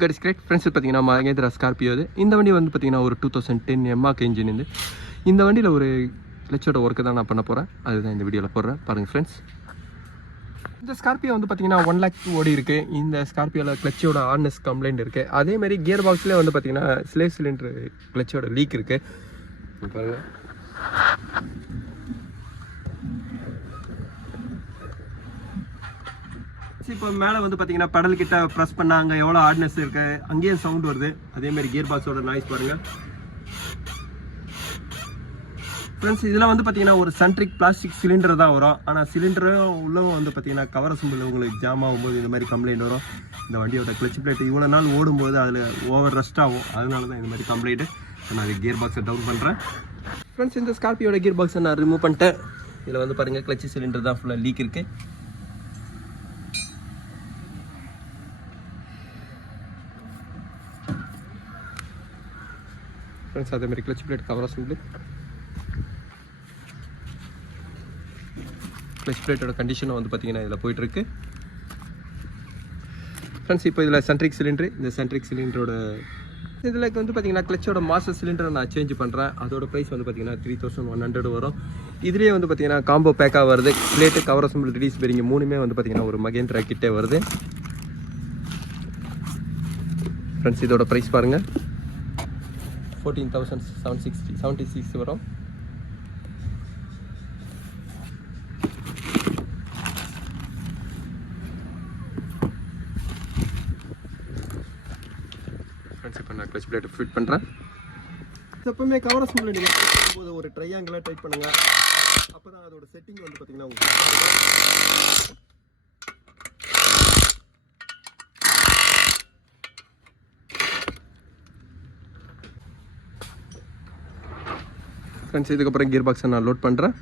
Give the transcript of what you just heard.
Cut is great friends. பார்த்தீங்கன்னா Mahindra Scorpio இது. இந்த வண்டி வந்து பார்த்தீங்கன்னா ஒரு 2010 எம்மாக் இன்ஜின் இது. இந்த வண்டியில் ஒரு கிளச்சோட ஒர்க்கு தான் நான் பண்ண போகிறேன். அதுதான் இந்த வீடியோவில் போடுறேன் பாருங்கள் ஃப்ரெண்ட்ஸ். இந்த ஸ்கார்பியோ வந்து பார்த்தீங்கன்னா 1 lakh ஓடி இருக்குது. இந்த ஸ்கார்பியோவில் கிளச்சோட ஹார்னஸ் கம்ப்ளைண்ட் இருக்குது. அதேமாதிரி கியர் பாக்ஸ்லேயே வந்து பார்த்தீங்கன்னா ஸ்லேவ் சிலிண்டர் கிளச்சோட லீக் இருக்குது பாருங்கள். இப்போ மேலே வந்து பார்த்தீங்கன்னா பெடல் கிட்ட ப்ரெஸ் பண்ணால் அங்கே எவ்வளோ ஹார்ட்னஸ் இருக்குது, அங்கேயும் சவுண்ட் வருது. அதேமாதிரி கியர் பாக்ஸோட நாய்ஸ் பாருங்கள் ஃப்ரெண்ட்ஸ். இதில் வந்து பார்த்தீங்கன்னா ஒரு சென்ட்ரிக் பிளாஸ்டிக் சிலிண்டர் தான் வரும். ஆனால் சிலிண்டரும் உள்ளவும் வந்து பார்த்தீங்கன்னா கவர் சிம்பிள் உங்களுக்கு ஜாம் ஆகும்போது இந்த மாதிரி கம்ப்ளைண்ட் வரும். இந்த வண்டியோட கிளச் பிளேட் இவ்வளோ நாள் ஓடும்போது அதில் ஓவர் ரெஸ்ட் ஆகும். அதனால தான் இந்த மாதிரி கம்ப்ளைண்ட்டு. நான் கியர் பாக்ஸை டவுன் பண்ணுறேன் ஃப்ரெண்ட்ஸ். இந்த ஸ்கார்பியோட கியர் பாக்ஸை நான் ரிமூவ் பண்ணிட்டேன். இதில் வந்து பாருங்கள் கிளச் சிலிண்டர் தான் ஃபுல்லாக லீக் இருக்குது. ஃப்ரெண்ட்ஸ் அதேமாதிரி clutch plate cover simple, clutch பிளேட்டோட கண்டிஷனும் வந்து பார்த்தீங்கன்னா இதில் போயிட்டுருக்கு ஃப்ரெண்ட்ஸ். இப்போ இதில் சென்ட்ரிக் சிலிண்டரு, இந்த சென்ட்ரிக் சிலிண்டரோட இதில் வந்து பார்த்தீங்கன்னா கிளச்சோட மாஸ்டர் சிலிண்டரை நான் சேஞ்ச் பண்ணுறேன். அதோட ப்ரைஸ் வந்து பார்த்தீங்கன்னா 3100 வரும். இதுலேயே வந்து பார்த்தீங்கன்னா காம்போ பேக்காக வருது. பிளேட்டு கவர் சிம்பிள் ரிலீஸ் பெரிங்க மூணுமே வந்து பார்த்தீங்கன்னா ஒரு மகேந்திரா கிட்டே வருது ஃப்ரெண்ட்ஸ். இதோட ப்ரைஸ் பாருங்கள் 14,776 வரும். இப்போ நான் கிளச் பிளேட் ஃபிட் பண்ணுறேன். எப்பவுமே கவர் சிம்பிள் நீங்கள் போது ஒரு ட்ரையாங்கிளாக டைட் பண்ணுங்கள். அப்போ தான் அதோட செட்டிங் வந்து பார்த்தீங்கன்னா ஃப்ரெண்ட்ஸ். இதுக்கப்புறம் கியர் பாக்ஸை நான் லோட் பண்ணுறேன்.